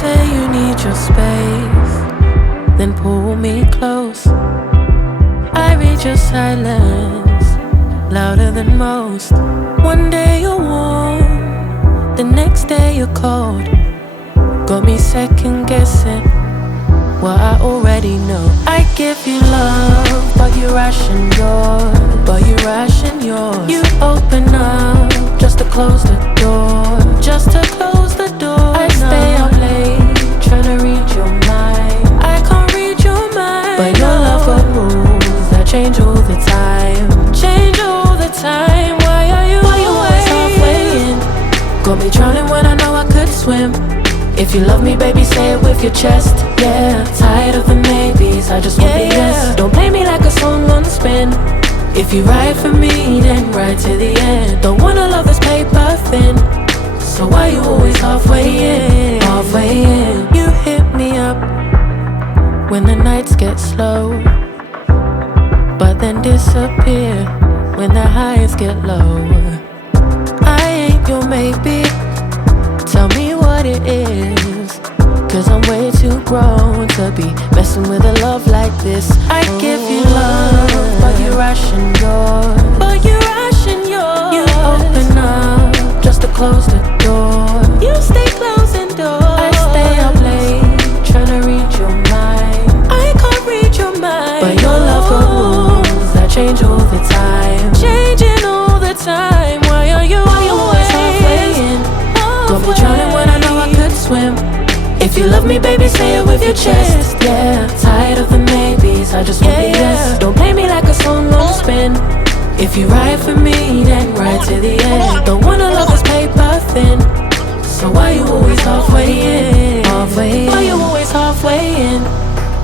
say you need your space, then pull me close. I read your silence, louder than most. One day you're warm, the next day you're cold. Got me second guessing what I already know. I give you love, but you ration yours. You open up just to close the door. I stay up late, tryna read your mind. I can't read your mind, but your love got rules that change all the time. Why are you always halfway in? Got me drowning when I know I could swim. If you love me, baby, say it with your chest. Yeah, tired of the maybes, I just want the yes. Don't play me like a song on spin. If you ride for me, then ride to the end. Don't wanna love this paper thin, so why you always halfway in? You hit me up when the nights get slow, but then disappear when the highs get low. I ain't your maybe, tell me what it is, 'cause I'm way too grown to be messing with a love like this. I give you love, but you ration yours. You open up just to close the door. You stay closing doors. I stay up late, tryna read your mind. I can't read your mind, but your love got rules that change all the time. Why are you always halfway in? Got me drowning when I know I could swim. If you love me, baby, say it with your chest. Yeah, tired of the maybes, I just want the yes. Don't play me like a song on spin. If you ride for me, then ride to the end. Don't wanna love this paper thin, so why you always halfway in? Why you always halfway in?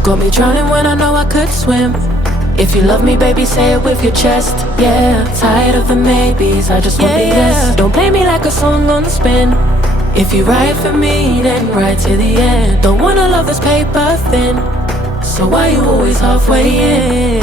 Got me drowning when I know I could swim. If you love me, baby, say it with your chest. Yeah, tired of the maybes, I just want the yes. Don't play me like a song on spin. If you ride for me, then ride to the end. Don't wanna love this paper thin, so why you always halfway in?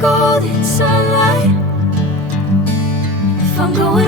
Golden sunlight. If I'm going